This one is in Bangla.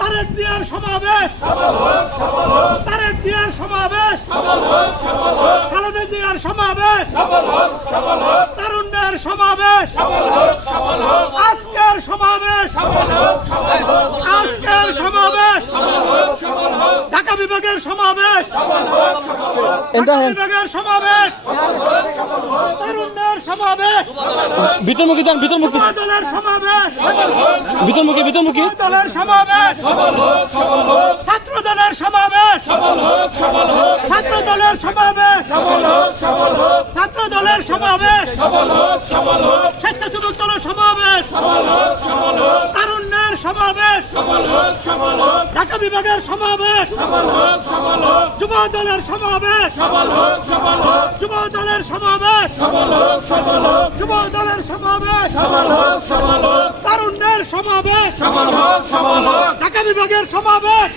তারেক জিয়ার সমাবেশ, তারেক জিয়ার সমাবেশ, খালেদা জিয়ার সমাবেশ, তারুণ্যের সমাবেশ, আজকের সমাবেশ, আজকের সমাবেশ, ঢাকা বিভাগের সমাবেশ, ঢাকা বিভাগের সমাবেশ, তারুণ্যের সমাবেশ, ভিতরমুখী যান, ভিতরমুখী, দলের সমাবেশ, ভিতরমুখী, ভিতরমুখী, দলের সমাবেশ, ছাত্র দলের সমাবেশ, ছাত্র দলের সমাবেশ, ছাত্র দলের সমাবেশ, স্বেচ্ছাসেবক দলের সমাবেশ, তারুণ্যের সমাবেশ, ঢাকা বিভাগের সমাবেশ, যুব দলের সমাবেশ, যুব দলের সমাবেশ, যুব দলের সমাবেশ, তারুণ্যের সমাবেশ, ঢাকা বিভাগের সমাবেশ।